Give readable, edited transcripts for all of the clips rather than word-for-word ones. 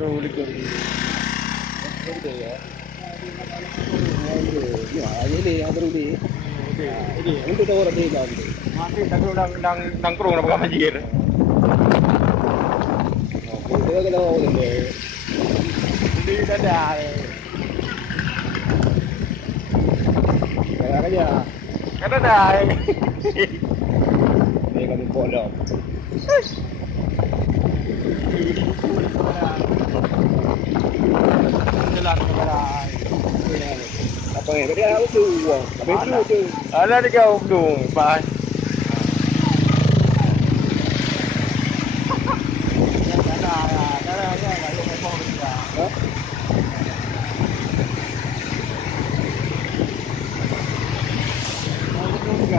Bro, lihat. Betul ya. Ya, ini yang terudi. Ini. Untuk tahu orang dia tu. Mati tapi udang kurung nak pakai banjir. Kita kalau boleh. Ini ada. Kalau aja. Kan ada. Ini kami bodoh. Jalan sekarang. Apa ni? Dia harus uang. Tapi itu tu. Ada di kau dong, Pak.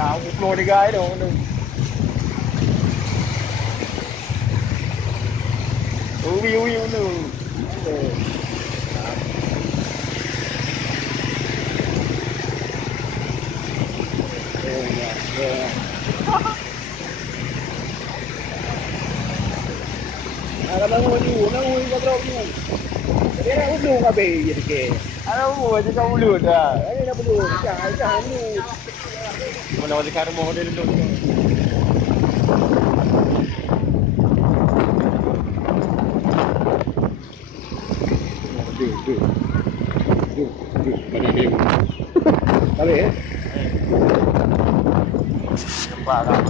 Upload di guys dong. Ubi unu. Ada mana ni? Nak ui kau berapa ni? Dia nak ulu ngabe jadi ke? Ada mau aja kau dulu dah. Ini nak ulu. Jangan ulu. Mana wajib kau mau dia dulu. Mana dia? Kali eh? Nampak tak?